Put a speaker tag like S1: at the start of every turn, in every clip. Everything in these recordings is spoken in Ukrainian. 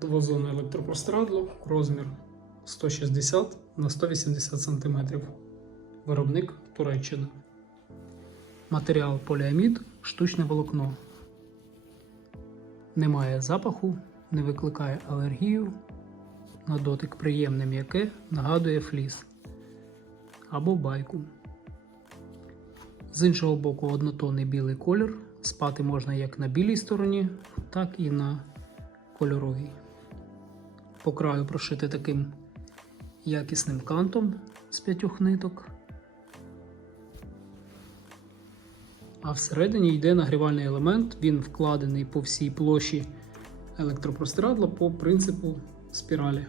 S1: двозонне електропростирадло, розмір 160 на 180 см. Виробник Туреччина. Матеріал поліамід, штучне волокно. Немає запаху, не викликає алергію. На дотик приємне м'яке, нагадує фліс або байку. З іншого боку, однотонний білий колір. Спати можна як на білій стороні, так і на кольоровій. По краю прошити таким якісним кантом з п'ятьох ниток. А всередині йде нагрівальний елемент, він вкладений по всій площі електропростирадла по принципу спіралі.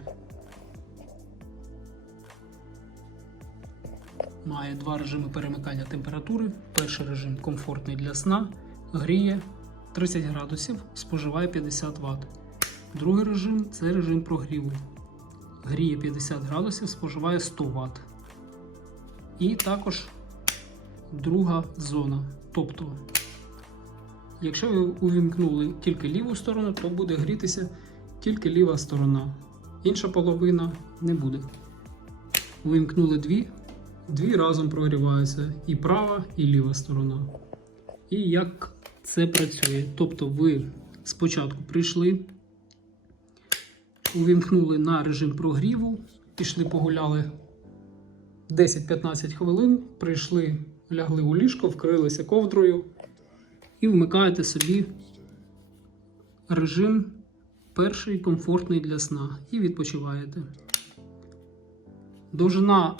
S1: Має два режими перемикання температури. Перший режим комфортний для сна, гріє 30 градусів, споживає 50 Вт. Другий режим це режим прогріву. Гріє 50 градусів, споживає 100 Вт. І також друга зона. Тобто, якщо ви увімкнули тільки ліву сторону, то буде грітися тільки ліва сторона. Інша половина не буде. Увімкнули дві, дві разом прогріваються і права, і ліва сторона. І як це працює? Тобто ви спочатку прийшли, увімкнули на режим прогріву, пішли погуляли 10-15 хвилин, прийшли, лягли у ліжко, вкрилися ковдрою і вмикаєте собі режим перший комфортний для сна і відпочиваєте. Довжина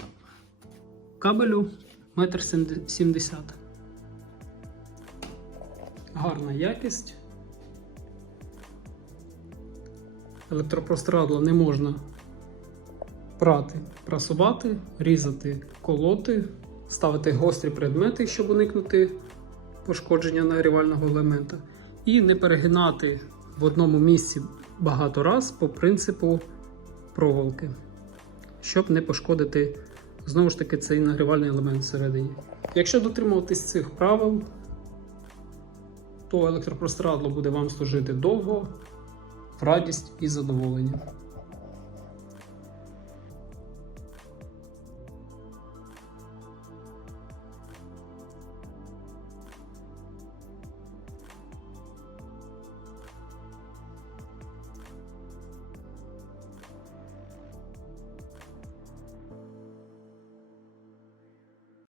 S1: кабелю 1,70 м. Гарна якість. Електропростирадло не можна прати, прасувати, різати, колоти, ставити гострі предмети, щоб уникнути пошкодження нагрівального елемента, і не перегинати в одному місці багато раз по принципу проволоки, щоб не пошкодити знову ж таки цей нагрівальний елемент всередині. Якщо дотримуватись цих правил, то електропростирадло буде вам служити довго, радість і задоволення.